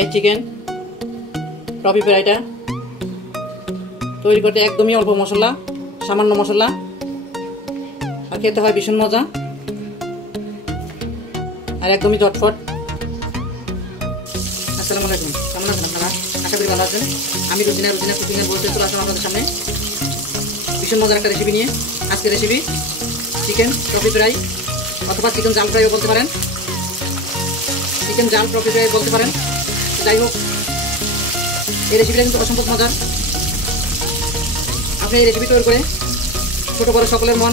এই chicken toffee ফ্রাইটা তৈরি করতে একদমই অল্প মশলা, সামান্য মশলা, আর খেতে হয় ভীষণ মজা আর একদমই ঝটফট। আসসালামু আলাইকুম, কেমন আছেন আপনারা? আশা করি ভালো আছেন। আমি রুজিনা কুকিংয়ের বলতে চলে আসলাম আপনাদের সামনে ভীষণ মজার একটা রেসিপি নিয়ে। আজকের রেসিপি চিকেন টফি ফ্রাই অথবা চিকেন জাল ফ্রাইও বলতে পারেন, চিকেন জাল টফি ফ্রাই বলতে পারেন। যাই হোক, এই রেসিপিটা কিন্তু অসম্ভব মজার। আপনি এই রেসিপি তৈরি করে ছোটো বড় সকলের মন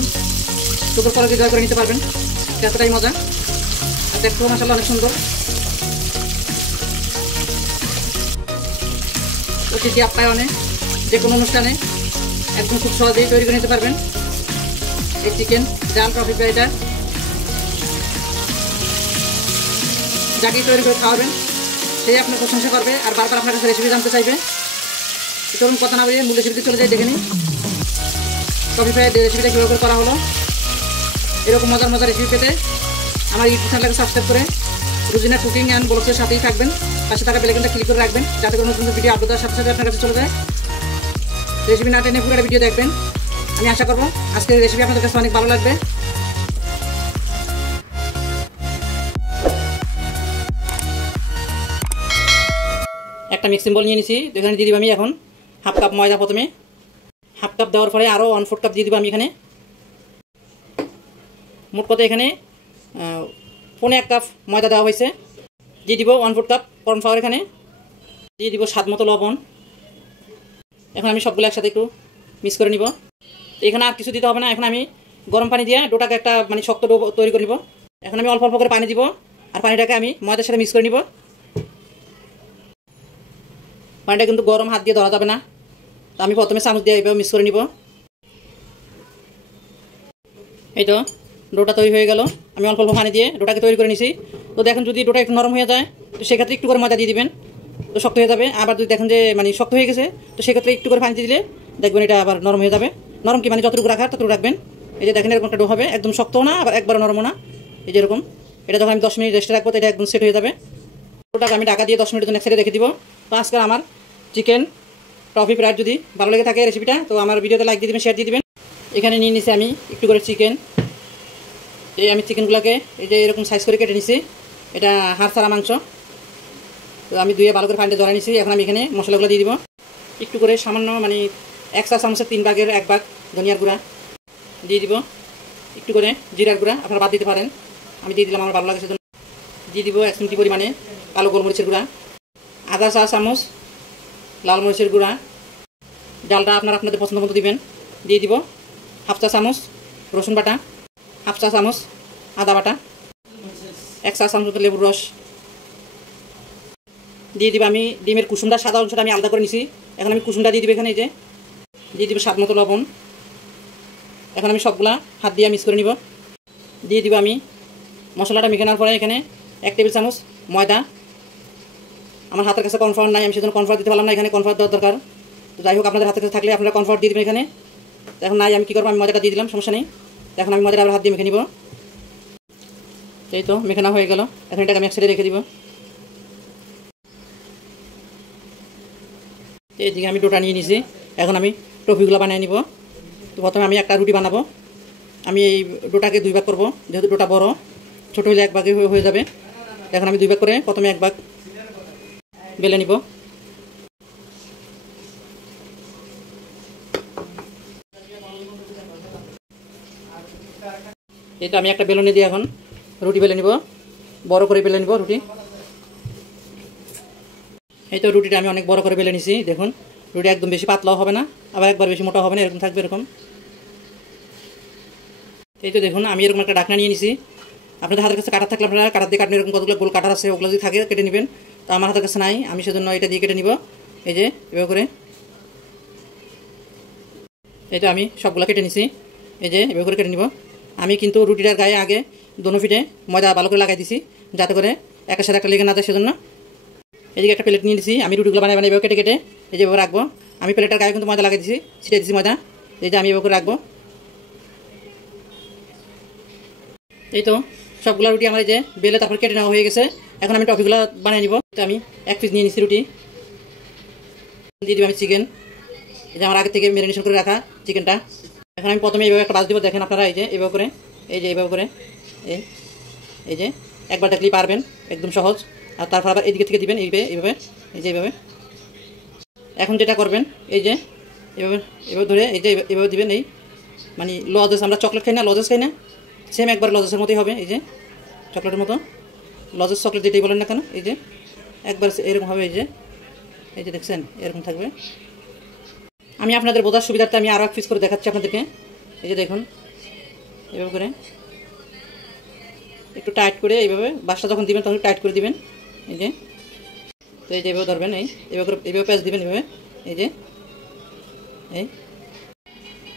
সুন্দর করে জয় করে নিতে পারবেন। এতটাই মজা আর দেখতেও মাশাআল্লাহ অনেক সুন্দর। অতিথি আপ্যায়নে যে কোনো অনুষ্ঠানে একদম খুব সহজেই তৈরি করে নিতে পারবেন এই চিকেন জাল টফি ফ্রাইটা। যাকেই তৈরি করে খাওয়াবেন সেই আপনার প্রশংসা করবে আর বারবার আপনার কাছে রেসিপি জানতে চাইবে। চলুন কথা না বলে মূল রেসিপিতে চলে যাই, দেখে নিই টফি ফ্রাই রেসিপিটা কীভাবে করে করা হলো। এরকম মজার মজার রেসিপি পেতে আমার ইউটিউব চ্যানেলকে সাবস্ক্রাইব করে রুজিনা কুকিং অ্যান্ড ব্লগসের সাথেই থাকবেন। পাশে থাকা বেল আইকনটা ক্লিক করে রাখবেন যাতে করে নতুন ভিডিও আপলোড দেওয়ার সাথে সাথে আপনার কাছে চলে যায়। রেসিপি না টেনে পুরো ভিডিও দেখবেন। আমি আশা করবো আজকের রেসিপি আপনাদের কাছে অনেক ভালো লাগবে। একটা মিক্সিং বল নিয়ে নিছি, এখানে দিয়ে দিব আমি এখন হাফ কাপ ময়দা। প্রথমে হাফ কাপ দেওয়ার পরে আরও 1/4 কাপ দিয়ে দিব আমি এখানে। মোট কথা এখানে 1.5 কাপ ময়দা দেওয়া হয়েছে। দিয়ে দিব 1/4 কাপ কর্নফ্লাওয়ার, এখানে দিয়ে দিব স্বাদ মতো লবণ। এখন আমি সবগুলো একসাথে একটু মিক্স করে নিব। এখানে আর কিছু দিতে হবে না। এখন আমি গরম পানি দিয়ে ডোটাকে একটা শক্ত ডো তৈরি করে নিব। এখন আমি অল্প অল্প করে পানি দিব আর পানিটাকে আমি ময়দার সাথে মিক্স করে নিব। পানিটা কিন্তু গরম, হাত দিয়ে ধরা যাবে না। তো আমি প্রথমে চামচ দিয়ে এইভাবে মিক্স করে নিব। এই তো ডোটা তৈরি হয়ে গেল। আমি অল্প অল্প পানি দিয়ে ডোটাকে তৈরি করে নিছি। তো দেখেন যদি ডোটা একটু নরম হয়ে যায় তো সেক্ষেত্রে একটু করে ময়দা দিয়ে দিবেন, তো শক্ত হয়ে যাবে। আবার যদি দেখেন যে শক্ত হয়ে গেছে তো সেক্ষেত্রে একটু করে পানি দিয়ে দিলে দেখবেন এটা আবার নরম হয়ে যাবে। নরম কি যতটুকু রাখার ততটুকু রাখবেন। এই যে দেখেন এরকম একটা ডো হবে, একদম শক্তও না আবার একবার নরমও না। এই যে এরকম। এটা যখন আমি 10 মিনিট রেস্টে রাখবো তো এটা একদম সেট হয়ে যাবে। ডোটাকে আমি ঢাকা দিয়ে 10 মিনিটের জন্য একসাথে রেখে দিব। তো আজকাল আমার চিকেন টফি ফ্রাই যদি ভালো লেগে থাকে রেসিপিটা তো আমার ভিডিওতে লাইক দিয়ে দেবেন, শেয়ার দিয়ে দেবেন। এখানে নিয়ে নিছি আমি একটু করে চিকেন। এই আমি চিকেনগুলোকে এই যে এরকম সাইজ করে কেটে নিছি। এটা হাড় ছাড়া মাংস। তো আমি ধুয়ে ভালো করে পানিতে জড়াই নিছি। এখন আমি এখানে মশলাগুলো দিয়ে দিব। একটু করে সামান্য 1 চা চামচের 3 ভাগের 1 ভাগ ধনিয়ার গুঁড়া দিয়ে দিব। একটু করে জিরার গুঁড়া আপনারা বাদ দিতে পারেন, আমি দিয়ে দিলাম আমার ভালো লাগে সেজন্য। দিয়ে দিব 1 চিমটি পরিমাণে কালো গোলমরিচের গুঁড়া, আধা চা চামচ লাল মরিচের গুঁড়া। ডালটা আপনারা আপনাদের পছন্দ মতো দিবেন। দিয়ে দিব 1/2 চা চামচ রসুন বাটা, 1/2 চা চামচ আদা বাটা, 1 চা চামচ লেবুর রস। দিয়ে দিব আমি ডিমের কুসুমটা, সাদা অংশটা আমি আলাদা করে নিছি। এখন আমি কুসুমটা দিয়ে দিব এখানে। এই যে দিয়ে দিব স্বাদ মতো লবণ। এখন আমি সবগুলা হাত দিয়ে মিক্স করে নিব। দিয়ে দিব আমি মশলাটা মেখানোর পরে এখানে 1 টেবিল চামচ ময়দা। আমার হাতের কাছে কর্নফ্লাওয়ার নাই, আমি সেজন্য কর্নফ্লাওয়ার দিতে পারলাম না। এখানে কর্নফ্লাওয়ার দেওয়ার দরকার। তো যাই হোক, আপনাদের হাতের কাছে থাকলে আপনারা কর্নফ্লাওয়ার দিয়ে দেবেন এখানে। এখন নাই, আমি কী করবো, আমি ময়দাটা দিয়ে দিলাম, সমস্যা নেই। এখন আমি ময়দাটা আবার হাত দিয়ে মেখে নিব। এই তো মেখানো হয়ে গেল। এখন এটাকে আমি একসাথে রেখে দিব। এইদিকে আমি ডোটা নিয়ে নিছি। এখন আমি টফিগুলো বানিয়ে নিব। তো প্রথমে আমি একটা রুটি বানাবো। আমি এই ডোটাকে 2 ভাগ করবো, যেহেতু ডোটা বড়, ছোটো হলে 1 ভাগে হয়ে যাবে। এখন আমি 2 ভাগ করে প্রথমে 1 ভাগ বেলে নিব। এটা আমি একটা বেলুনি দিয়ে এখন রুটি বেলে নিব, বড় করে বেলে নিব রুটি। এই তো রুটিটা আমি অনেক বড় করে বেলে নিছি। দেখুন রুটি একদম বেশি পাতলাও হবে না আবার একবার বেশি মোটা হবে না, এরকম থাকবে এরকম। এই তো দেখুন আমি এরকম একটা ঢাকনা নিয়ে নিছি। আপনাদের হাতের কাছে কাটা থাকলে আপনারা কাটা দিয়ে কাটবেন। এরকম কতগুলো গোল কাটার আছে, ওগুলো যদি থাকে কেটে নেবেন। তো আমার হাতের কাছে নাই, আমি সেজন্য এটা দিয়ে কেটে নিব। এই যে এভাবে করে। এটা আমি সবগুলো কেটে নিছি। এই যে এভাবে করে কেটে নিব। আমি কিন্তু রুটিটার গায়ে আগে দোনো ফিটে ময়দা ভালো করে লাগাই দিছি যাতে করে একের সাথে একটা লেগে না যায় সেজন্য। এদিকে একটা প্লেট নিয়ে নিছি। আমি রুটিগুলো বানাই এভাবে কেটে কেটে এই যে এভাবে রাখবো। আমি প্লেটের গায়ে কিন্তু ময়দা লাগিয়ে দিছি, ছিটিয়ে দিছি ময়দা। এই যে আমি এভাবে করে রাখবো। এই তো সবগুলো রুটি আমার এই যে বেলে তারপর কেটে নেওয়া হয়ে গেছে। এখন আমি টপিগুলো বানিয়ে নিব। তো আমি 1 পিস নিয়ে নিচ্ছি রুটি, দিয়ে দিব আমি চিকেন, এই যে আমার আগে থেকে ম্যারিনেশন করে রাখা চিকেনটা। এখন আমি প্রথমে এইভাবে একটা বাস দিব, দেখেন আপনারা, এই যে এইভাবে করে, এই যে এইভাবে করে, এই যে একবার দেখলেই পারবেন, একদম সহজ। আর তারপর আবার এইদিকে থেকে দিবেন এইভাবে, এই যে এইভাবে। এখন যেটা করবেন, এই যে এভাবে এভাবে ধরে, এই যে এভাবে দিবেন, এই মানে লজেস, আমরা চকলেট খাই না, লজেস খাই না, সেম একবার লজেসের মতোই হবে, এই যে চকলেটের মতো, লজেস চকলেট যেটাই বলেন না কেন, এই যে একবার এরকম হবে, এই যে দেখছেন এরকম থাকবে। আমি আপনাদের বোঝার সুবিধার্থে আমি আরও 1 পিস করে দেখাচ্ছি আপনাদেরকে। এই যে দেখুন, এভাবে করে একটু টাইট করে, এইভাবে বাসটা যখন দিবেন তখন টাইট করে দিবেন, এই যে। তো এই যে এভাবে ধরবেন, এইভাবে করে এইভাবে প্যাঁচ দিবেন, এইভাবে, এই যে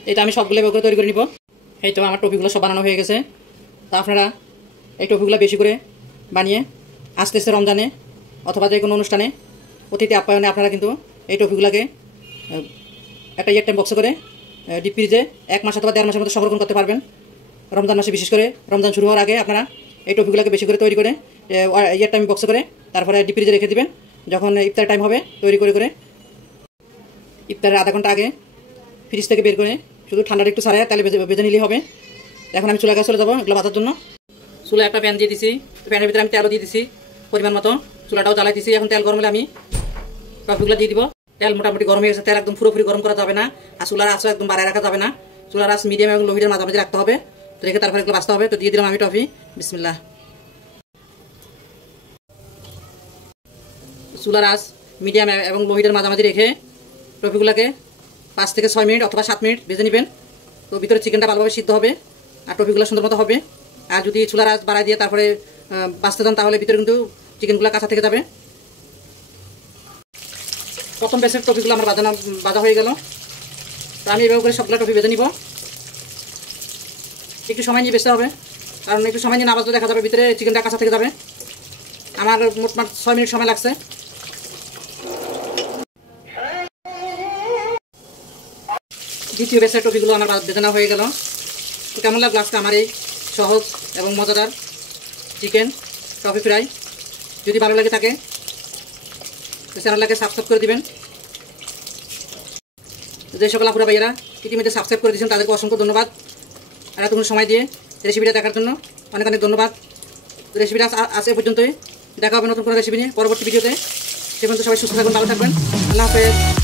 এইটা আমি সবগুলো এভাবে করে তৈরি করে নিব। এই তো আমার টপিগুলো সব বানানো হয়ে গেছে। তো আপনারা এই টপিগুলো বেশি করে বানিয়ে আসতেছে রমজানে অথবা যে কোনো অনুষ্ঠানে অতিথি আপ্যায়নে আপনারা কিন্তু এই টপিগুলোকে একটা টাইম বক্সে করে ডিপ ফ্রিজে 1 মাস অথবা 1.5 মাসের মধ্যে সংরক্ষণ করতে পারবেন। রমজান মাসে বিশেষ করে রমজান শুরু হওয়ার আগে আপনারা এই টপিগুলোকে বেশি করে তৈরি করে টাইম বক্সে করে তারপরে ডিপ ফ্রিজে রেখে দিবেন। যখন ইফতার টাইম হবে তৈরি করে ইফতারের আধা ঘন্টা আগে ফ্রিজ থেকে বের করে শুধু ঠান্ডাটা একটু ছাড়ায় তাহলে বেজে নিলেই হবে। এখন আমি চুলা কাছে চলে যাবো এগুলো ভাজার জন্য। চুলা একটা প্যান দিয়ে দিছি, প্যানের ভিতরে আমি তেলও দিয়ে দিছি পরিমাণ মতো, চুলাটাও জ্বালাই দিছি। এখন তেল গরম হলে আমি টপিগুলো দিয়ে দিব। তেল মোটামুটি গরম হয়ে গেছে, তেল একদম পুরোপুরি গরম করা যাবে না, আর চুলার আঁচও একদম বাড়ায় রাখা যাবে না, চুলার আঁচ মিডিয়াম এবং লো হিটের মাঝামাঝি রাখতে হবে। তো রেখে তারপরে এগুলো বাঁচতে হবে। তো দিয়ে দিলাম আমি টফি, বিসমিল্লাহ। চুলার আঁচ মিডিয়াম এবং লো হিটের মাঝামাঝি রেখে টপিগুলোকে 5 থেকে 6 মিনিট অথবা 7 মিনিট ভেজে নেবেন। তো ভিতরে চিকেনটা ভালোভাবে সিদ্ধ হবে আর টপিগুলো সুন্দর মতো হবে। আর যদি চুলার আঁচ বাড়ায় দিয়ে তারপরে বাঁচতে যান তাহলে ভিতরে কিন্তু চিকেনগুলো কাঁচা থেকে যাবে। প্রথম ব্যাচের টপিগুলো আমার ভাজা হয়ে গেল। তো আমি এভাবে করে সবগুলো টপি ভেজে নিব। একটু সময় নিয়ে বেচতে হবে, কারণ একটু সময় নিয়ে না বাজলে দেখা যাবে ভিতরে চিকেনটা কাঁচা থেকে যাবে। আমার মোটমাট 6 মিনিট সময় লাগছে। দ্বিতীয় ব্যাচের টপিগুলো আমার ভেজে নেওয়া হয়ে গেল। তো কেমন লাগলো আজকে আমার এই সহজ এবং মজাদার চিকেন টফি ফ্রাই? যদি ভালো লাগে থাকে তো চ্যানেলটাকে সাবস্ক্রাইব করে দিবেন। যে সকল আপুরা ভাইয়েরা ইতিমধ্যে সাবস্ক্রাইব করে দিয়েছেন তাদেরকে অসংখ্য ধন্যবাদ। আর এতক্ষণ সময় দিয়ে রেসিপিটা দেখার জন্য অনেক অনেক ধন্যবাদ। রেসিপিটা আছে পর্যন্তই, দেখা হবে নতুন কোনো রেসিপি নিয়ে পরবর্তী ভিডিওতে। সে পর্যন্ত সবাই সুস্থ থাকবেন, ভালো থাকবেন। আল্লাহ হাফেজ।